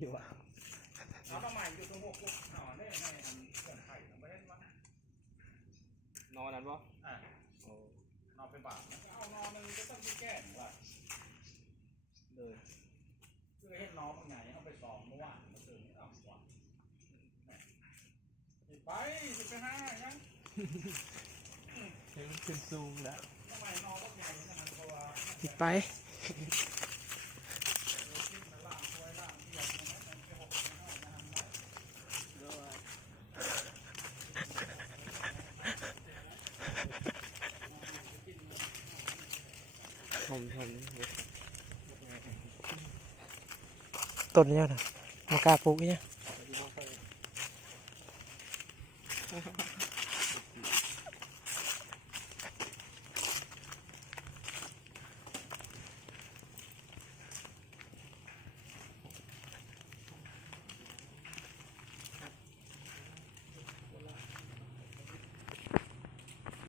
อยู่อ่ะเอาทำไมอยู่ตรงพวกเอาเนี่ยในอันเขื่อนไข่ทำไปได้ไหมนอนนั้นปะนอนเป็นบาทเอานอนมันก็ต้องแก้หรือว่าเลยคือเห็นน้องมันไงเอาไปสองเมื่อวานมาเจอเอากว่าไปไปห้ายังขึ้นซูมแล้ว ทำไมน้องก็ใหญ่นะมันตัวติดไปผมทนต้นนี้นะมากล้าปลูกเนี่ย